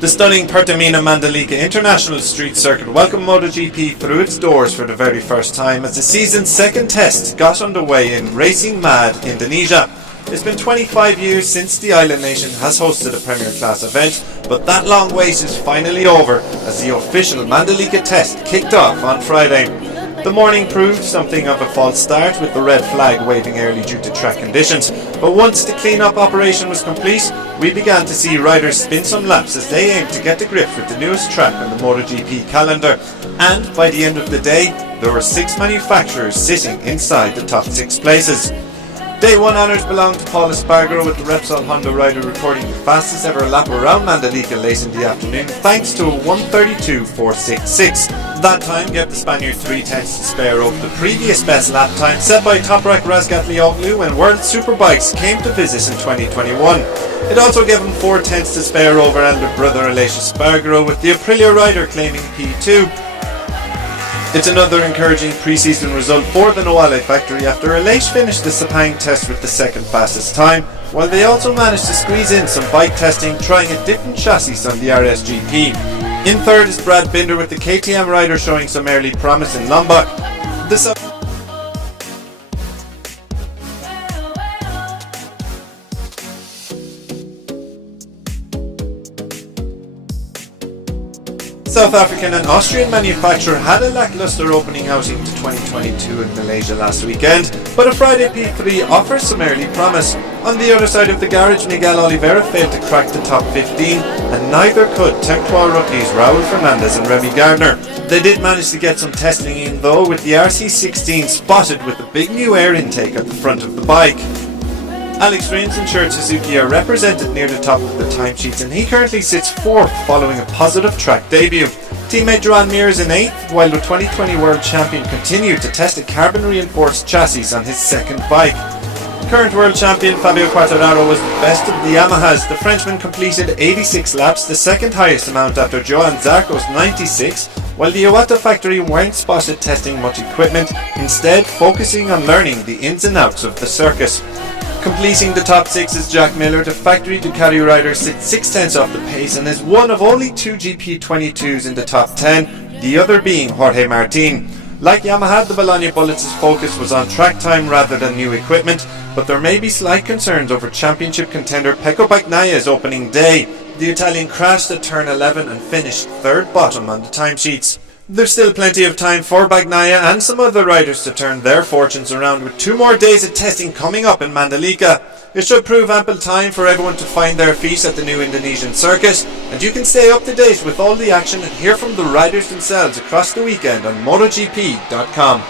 The stunning Pertamina Mandalika International Street Circuit welcomed MotoGP through its doors for the very first time as the season's second test got underway in Racing Mad, Indonesia. It's been 25 years since the island nation has hosted a Premier Class event, but that long wait is finally over as the official Mandalika test kicked off on Friday. The morning proved something of a false start, with the red flag waving early due to track conditions, but once the clean-up operation was complete, we began to see riders spin some laps as they aimed to get to grips with the newest track on the MotoGP calendar. And by the end of the day, there were 6 manufacturers sitting inside the top 6 places. Day 1 honours belonged to Paul Espargaro, with the Repsol Honda rider recording the fastest ever lap around Mandalika late in the afternoon thanks to a 1:32.466. That time gave the Spaniard 3/10 to spare over the previous best lap time set by Toprak Razgatlioglu when World Superbikes came to visit in 2021. It also gave him 4/10 to spare over elder brother Aleix Espargaro, with the Aprilia rider claiming P2. It's another encouraging pre-season result for the Noale factory after Aleix finished the Sepang test with the second fastest time, while they also managed to squeeze in some bike testing trying a different chassis on the RSGP. In third is Brad Binder, with the KTM rider showing some early promise in Lombok. The South African and Austrian manufacturer had a lackluster opening outing to 2022 in Malaysia last weekend, but a Friday P3 offers some early promise. On the other side of the garage, Miguel Oliveira failed to crack the top 15, and neither could Tectoy rookies Raul Fernandez and Remy Gardner. They did manage to get some testing in though, with the RC16 spotted with a big new air intake at the front of the bike. Alex Rins and Shirt Suzuki are represented near the top of the timesheets, and he currently sits 4th following a positive track debut. Teammate Joan Mir is in 8th, while the 2020 World Champion continued to test a carbon reinforced chassis on his second bike. Current World Champion Fabio Quartararo was the best of the Yamahas. The Frenchman completed 86 laps, the second highest amount after Johan Zarco's 96, while the Iwata factory weren't spotted testing much equipment, instead focusing on learning the ins and outs of the circuit. Completing the top 6 is Jack Miller. The factory Ducati rider sits 6/10 off the pace and is one of only 2 GP22s in the top 10, the other being Jorge Martin. Like Yamaha, the Bologna Bullets' focus was on track time rather than new equipment, but there may be slight concerns over championship contender Pecco Bagnaglia's opening day. The Italian crashed at turn 11 and finished 3rd bottom on the timesheets. There's still plenty of time for Bagnaia and some other riders to turn their fortunes around, with 2 more days of testing coming up in Mandalika. It should prove ample time for everyone to find their feet at the new Indonesian circuit, and you can stay up to date with all the action and hear from the riders themselves across the weekend on MotoGP.com.